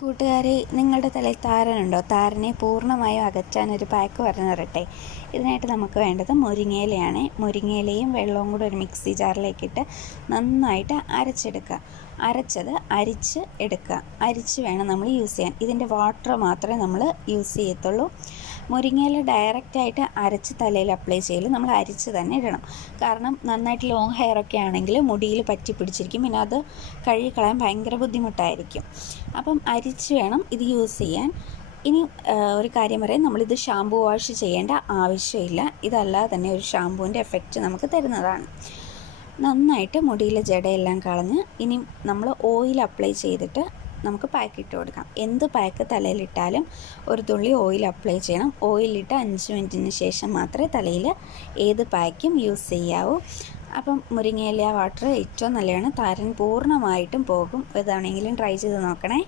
കൂട്ടുകാരെ, നിങ്ങളുടെ തലയിൽ താരനുണ്ടോ? താരനെ പൂർണ്ണമായും അകറ്റാനൊരു പാക്ക് പറഞ്ഞു തരട്ടെ. ഇതിനായിട്ട് നമുക്ക് വേണ്ടത് മുരിങ്ങയിലയാണ്. മുരിങ്ങയിലയും വെള്ളവും കൂടെ ഒരു മിക്സി ജാറിലേക്കിട്ട് നന്നായിട്ട് അരച്ചെടുക്കുക. അരച്ചത് അരിച്ച് എടുക്കുക. അരിച്ച് വേണം നമ്മൾ യൂസ് ചെയ്യാൻ. ഇതിൻ്റെ വാട്ടർ മാത്രമേ നമ്മൾ യൂസ് ചെയ്യത്തുള്ളൂ. മുരിങ്ങയില ഡയറക്റ്റായിട്ട് അരച്ച് തലയിൽ അപ്ലൈ ചെയ്യലും നമ്മൾ അരിച്ച് തന്നെ ഇടണം. കാരണം നന്നായിട്ട് ലോങ് ഹെയറൊക്കെ ആണെങ്കിൽ മുടിയിൽ പറ്റി പിടിച്ചിരിക്കും. പിന്നെ അത് കഴുകിക്കളയാൻ ഭയങ്കര ബുദ്ധിമുട്ടായിരിക്കും. അപ്പം അരിച്ച് വേണം ഇത് യൂസ് ചെയ്യാൻ. ഇനി ഒരു കാര്യം പറയാം, നമ്മളിത് ഷാമ്പു വാഷ് ചെയ്യേണ്ട ആവശ്യമില്ല. ഇതല്ലാതെ തന്നെ ഒരു ഷാമ്പൂവിൻ്റെ എഫക്റ്റ് നമുക്ക് തരുന്നതാണ്. നന്നായിട്ട് മുടിയിലെ ജടയെല്ലാം കളഞ്ഞ് ഇനി നമ്മൾ ഓയിൽ അപ്ലൈ ചെയ്തിട്ട് നമുക്ക് പാക്ക് ഇട്ട് കൊടുക്കാം. എന്ത് പാക്ക് തലയിലിട്ടാലും ഒരു തുള്ളി ഓയിൽ അപ്ലൈ ചെയ്യണം. ഓയിലിട്ട് 5 മിനിറ്റിന് ശേഷം മാത്രമേ തലയിൽ ഏത് പാക്കും യൂസ് ചെയ്യാവൂ. അപ്പം മുരിങ്ങയില വാട്ടർ ഏറ്റവും നല്ലതാണ്. താരൻ പൂർണ്ണമായിട്ടും പോകും. ഏതാണെങ്കിലും ട്രൈ ചെയ്ത് നോക്കണേ.